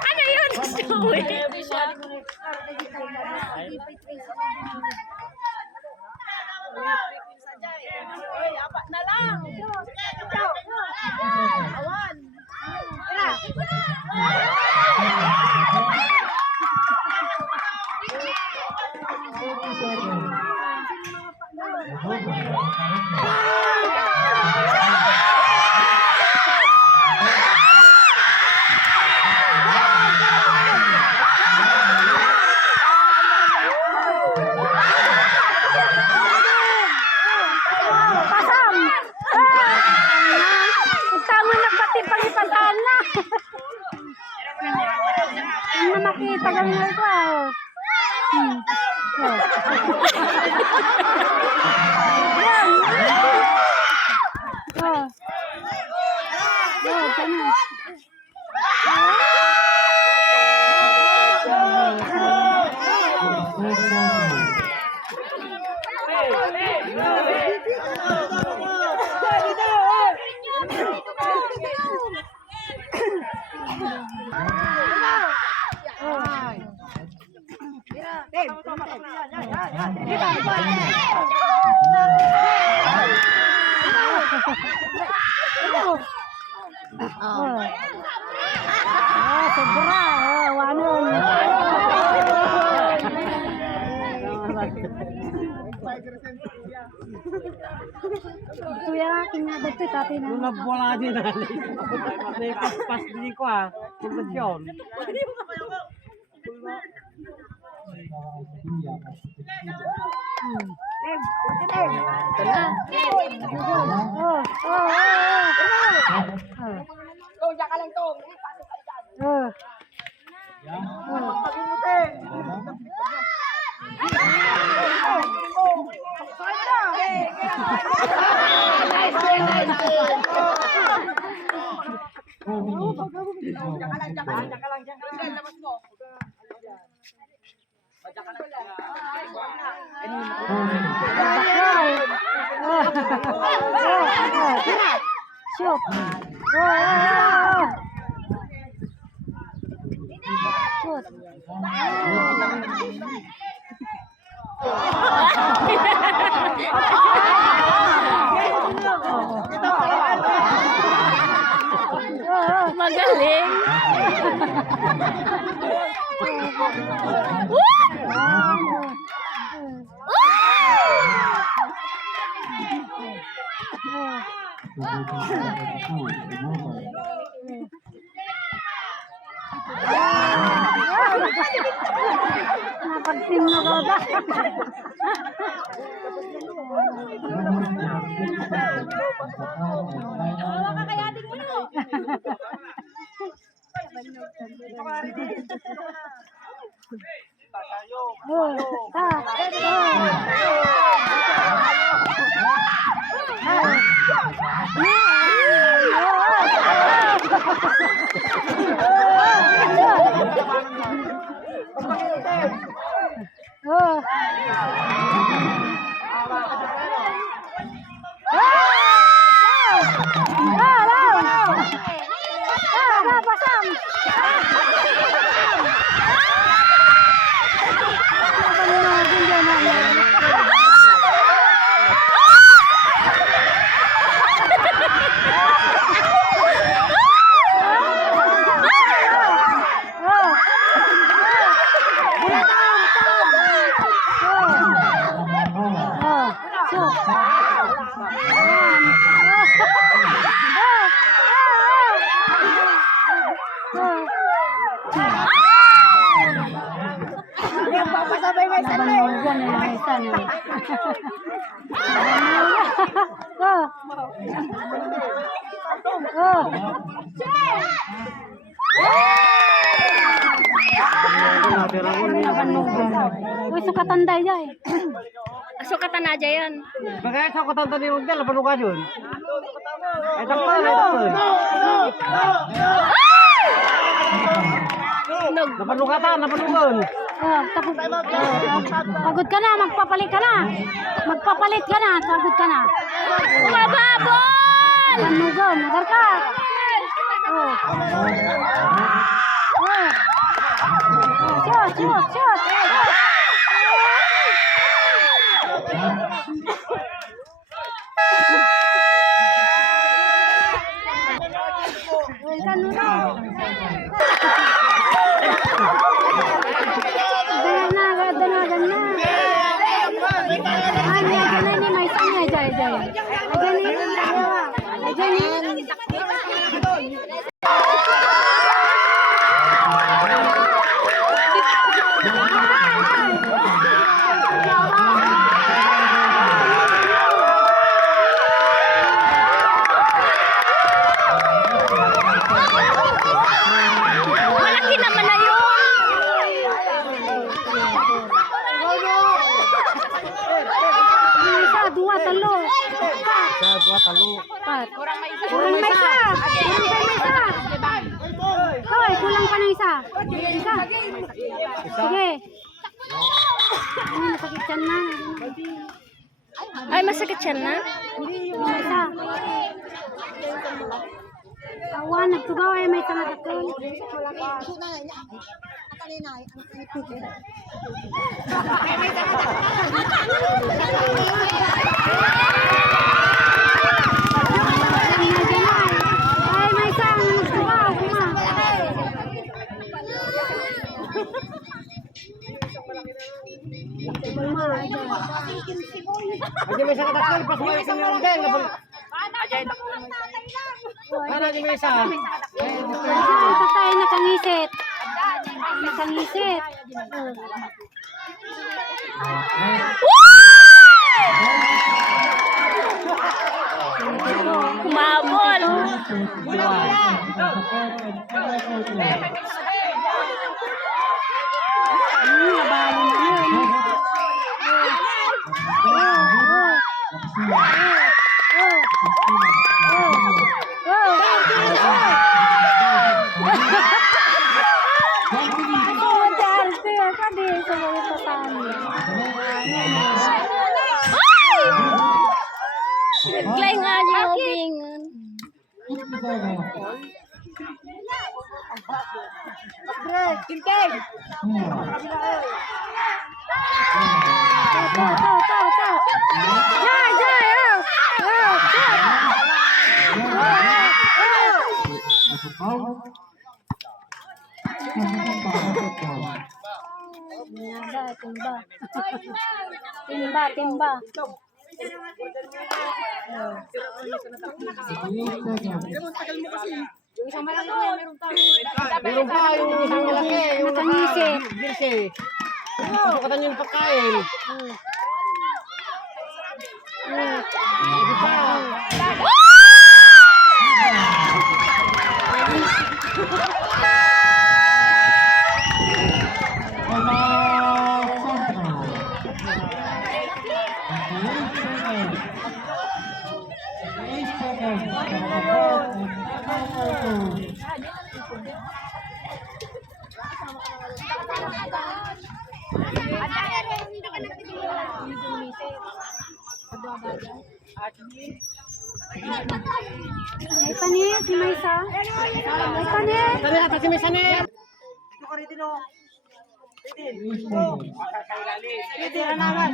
Ano yun? Joey? Apat na lang. Awan. Makita kami na ito. Sobra, wanon. Ito yung aking nga dito, tati na. Lulab bola din na. May pas din ko ah. Kondisyon. Shoot. Shoot. Magaling. Napagsim na ko ba? Kakayanin mo no. Papasabay may sanay. May sanay. Uy, sukatan tayo dyan. Sukatan aja yan. Bagay sa kotang tadi untel lapan luka jun. Takpan, takpan. Lapan luka ta, lapan luka. Pagod ka na, magpapalit ka na. Magpapalit ka na, pagod ka na. Mababoy! Manugaw, magar ka. Oh. Oh. Shoot, shoot, shoot. Ikan dulu. Ganyan na. Ayan na, may isa niya, jay. Ayan ni. Malaki naman na yun. Isa, dua, talo. Sa buat talo. Pat. Kurang may isa. Hoy, kulang pa ng isa. Isa. Sige. Ay, masakit yan na. Ay, masakit siya na. Isa. Awan, nagtugaw ay may tanga dakol. Ay, may isa ang nagtugaw. Hindi may sakit ako, pas mo yung undel. Ano di may isa? Ito tayo nakangisit. Nakangisit. Kumabol. Nabali na yun. Naglay nga niya yung bingon. Kinting! Timba. Meron pa yung isang malaki. Nakangisit. Birse. Pasukatan yung pagkain. Hindi pa. Ay, pani, si Maysa. Ay, pani. Sabi ka, pati may sanin. Tira naman.